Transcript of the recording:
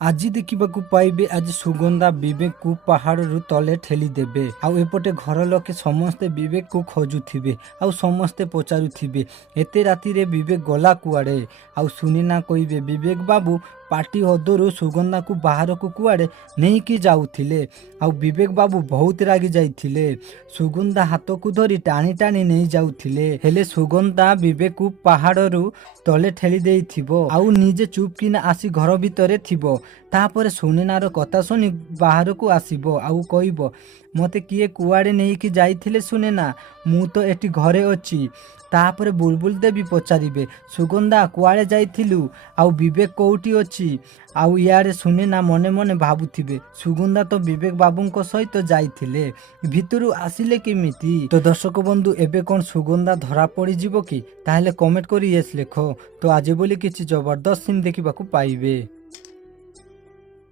ଆଜି ଦେଖିବାକୁ ପାଇବେ ଆଜି ସୁଗନ୍ଧା ବିବେକକୁ ପାହାଡ଼ରୁ ତଳେ ଠେଲିଦେବେ। ଆଉ ଏପଟେ ଘର ଲୋକେ ସମସ୍ତେ ବିବେକକୁ ଖୋଜୁଥିବେ ଆଉ ସମସ୍ତେ ପଚାରୁଥିବେ ଏତେ ରାତିରେ ବିବେକ ଗଲା କୁଆଡ଼େ। ଆଉ ସୁନିନା କହିବେ ବିବେକ ବାବୁ ପାଟି ହଦରୁ ସୁଗନ୍ଧାକୁ ବାହାରକୁ କୁଆଡ଼େ ନେଇକି ଯାଉଥିଲେ। ଆଉ ବିବେକ ବାବୁ ବହୁତ ରାଗି ଯାଇଥିଲେ। ସୁଗନ୍ଧା ହାତକୁ ଧରି ଟାଣି ଟାଣି ନେଇ ଯାଉଥିଲେ। ହେଲେ ସୁଗନ୍ଧା ବିବେକକୁ ପାହାଡ଼ରୁ ତଳେ ଠେଲି ଦେଇଥିବ ଆଉ ନିଜେ ଚୁପ୍ କିନା ଆସି ଘର ଭିତରେ ଥିବ। ତାପରେ ସୁନିନାର କଥା ଶୁଣି ବାହାରକୁ ଆସିବ ଆଉ କହିବ ମୋତେ କିଏ କୁଆଡ଼େ ନେଇକି ଯାଇଥିଲେ ସୁନିନା, ମୁଁ ତ ଏଠି ଘରେ ଅଛି। ତାପରେ ବୁଲବୁଲ ଦେବୀ ପଚାରିବେ ସୁଗନ୍ଧା କୁଆଡ଼େ ଯାଇଥିଲୁ ଆଉ ବିବେକ କୋଉଠି ଅଛି। ଆଉ ଇଆଡ଼େ ସୁନିନା ମନେ ମନେ ଭାବୁଥିବେ ସୁଗନ୍ଧା ତ ବିବେକ ବାବୁଙ୍କ ସହିତ ଯାଇଥିଲେ, ଭିତରୁ ଆସିଲେ କେମିତି। ତ ଦର୍ଶକ ବନ୍ଧୁ ଏବେ କ'ଣ ସୁଗନ୍ଧା ଧରା ପଡ଼ିଯିବ କି? ତାହେଲେ କମେଣ୍ଟ କରି ୟେସ୍ ଲେଖ। ତ ଆଜି ବୋଲି କିଛି ଜବରଦସ୍ତ ସିନ୍ ଦେଖିବାକୁ ପାଇବେ।